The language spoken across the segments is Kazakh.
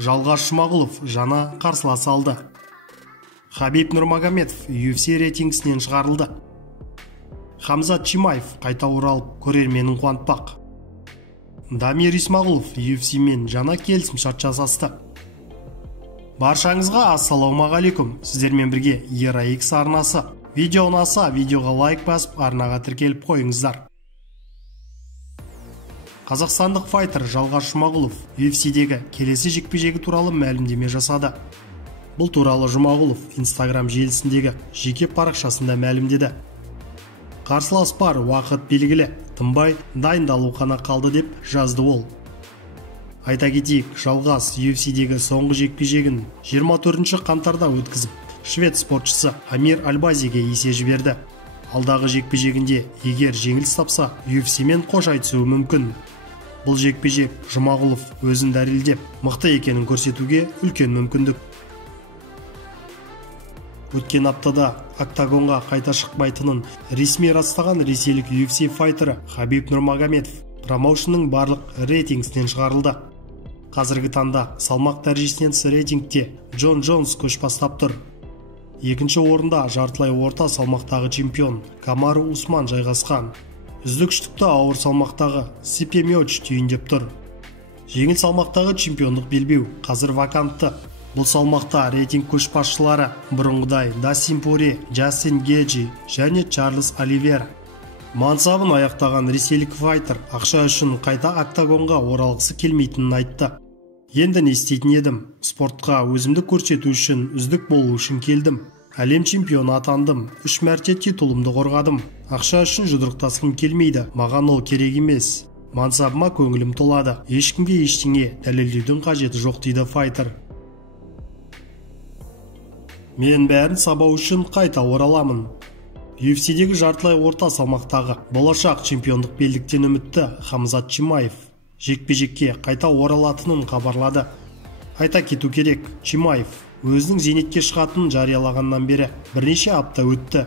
Жалғас Жұмағұлов жаңа қарсылас алды. Хабиб Нурмагомедов UFC рейтингісінен шығарылды. Хамзат Чимаев қайта оралып көрерменін қуантпақ. Дамир Исмағұлов UFC-мен жаңа келісім шарт жасасты. Баршаңызға ассалаумағалейкум. Сіздермен бірге ERA-X арнасы. Видео ұнаса, видеоға лайк басып, арнаға тіркеліп қойыңыздар. Қазақстандық файтер Жалғас Жұмағұлов UFC-дегі келесі жекпе-жегі туралы мәлімдеме жасады. Бұл туралы Жұмағұлов Instagram желісіндегі жеке парақшасында мәлімдеді. Қарсылас бар, уақыт белгілі, тынбай дайындалу қана қалды деп жазды ол. Айта кетейік, Жалғас UFC-дегі соңғы жекпе-жегін 24 қаңтарда өткізіп, швед спортшысы Амир Альбазиге есе жіберді. Алдағы жекпе-жегінде егер жеңіліс тапса, UFC-мен қош айтысуы мүмкін. Бұл жекпе-жек Жұмағұлов өзін дәлелдеп, мықты екенін көрсетуге үлкен мүмкіндік. Өткен аптада октагонға қайта шықпайтынын ресми растаған ресейлік UFC файтері Хабиб Нурмагомедов промоушеннің барлық рейтингісінен шығарылды. Қазіргі таңда салмақ дәрежесінен тыс рейтингте Джон Джонс көш бастап тұр. Екінші орында жартылай орта салмақтағы чемпион Камару Усман жайғасқан. Үздік үштікті ауыр салмақтағы Стипе Миоч түйіндеп тұр. Жеңіл салмақтағы чемпиондық белбеу қазір вакантты. Бұл салмақта рейтинг көшбасшылары бұрынғыдай Дастин Порие, Джастин Гейджи және Чарльз Оливера. Мансабын аяқтаған ресейлік файтер ақша үшін қайта октагонға оралғысы келмейтінін айтты. Енді не істейтін едім? Спортқа өзімді көрсету үшін, үздік болу үшін келдім. Әлем чемпионы атандым, 3 мәрте титулымды қорғадым. Ақша үшін жұдырықтасқым келмейді, маған ол керек емес. Мансабыма көңілім толады, ешкімге ештеңе дәлелдеудің қажеті жоқ дейді файтер. Мен бәрін сабау үшін қайта ораламын. UFC-дегі жартылай орта салмақтағы болашақ чемпиондық белдіктен үмітті Хамзат Чимаев жекпе-жекке қайта оралатынын хабарлады. Айта кету керек, Чимаев өзінің зейнетке шығатынын жариялағаннан бері бірнеше апта өтті.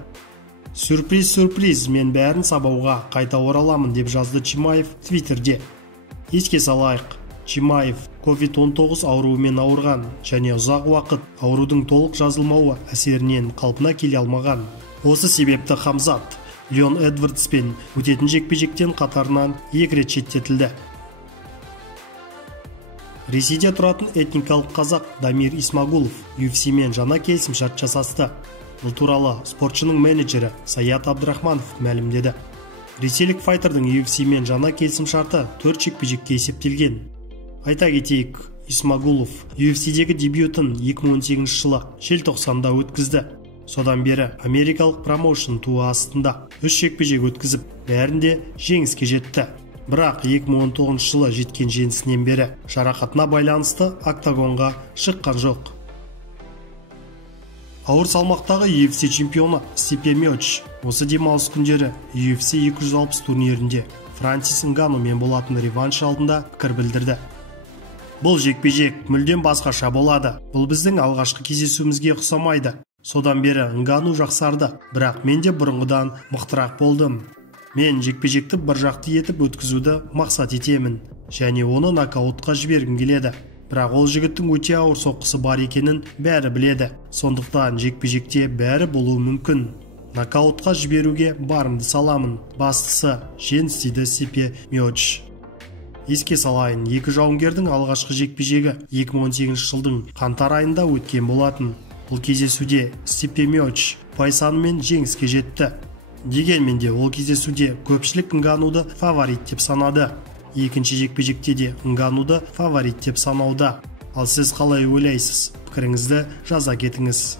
Сюрприз, мен бәрін сабауға қайта ораламын деп жазды Чимаев Твиттерде. Еске салайық, Чимаев COVID-19 ауруымен ауырған және ұзақ уақыт аурудың толық жазылмауы әсерінен қалпына келе алмаған. Осы себепті Хамзат Леон Эдвардспен өтетін жекпе-жектен қатарынан 2 рет шеттетілді. Ресейде тұратын этникалық қазақ Дамир Исмағұлов UFC-мен жаңа келісім шарт жасасты. Бұл туралы спортшының менеджері Саят Абдрахманов мәлімдеді. Ресейлік файтердің UFC-мен жаңа келісім шарты 4 жекпе-жекке есептелген. Айта кетейік, Исмағұлов UFC-дегі дебютын 2018 жылы желтоқсанда өткізді. Содан бері америкалық промоушен туы астында 3 жекпе-жек өткізіп, бәрінде жеңіске жетті. Бірақ 2019 жылы жеткен жеңісінен бері жарақатына байланысты октагонға шыққан жоқ. Ауыр салмақтағы UFC чемпионы Стипе Миоч осы демалыс күндері UFC 260 турнирінде Франсис Нганумен болатын реванш алдында пікір білдірді. Бұл жекпе-жек мүлдем басқаша болады. Бұл біздің алғашқы кездесуімізге ұқсамайды. Содан бері Нгану жақсарды, бірақ мен де бұрынғыдан мықтырақ болдым. Мен жекпе-жекті бір жақты етіп өткізуді мақсат етемін және оны нокаутқа жібергім келеді. Бірақ ол жігіттің өте ауыр соққысы бар екенін бәрі біледі. Сондықтан жекпе-жекте бәрі болуы мүмкін. Нокаутқа жіберуге барымды саламын. Бастысы жеңіс дейді Стипе Миоч. Еске салайын, екі жауынгердің алғашқы жекпе-жегі 2018 жылдың қаңтар айында өткен болатын. Бұл кездесуде Стипе Миоч пайсанымен жеңіске жетті. Дегенмен де ол кездесуде көпшілік Нгануды фаворит деп санады. Екінші жекпе-жекте де Нгануды фаворит деп санауда. Ал сіз қалай ойлайсыз? Пікіріңізді жаза кетіңіз.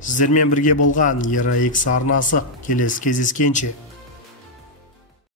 Сіздермен бірге болған ERA-X арнасы. Келесі кездескенше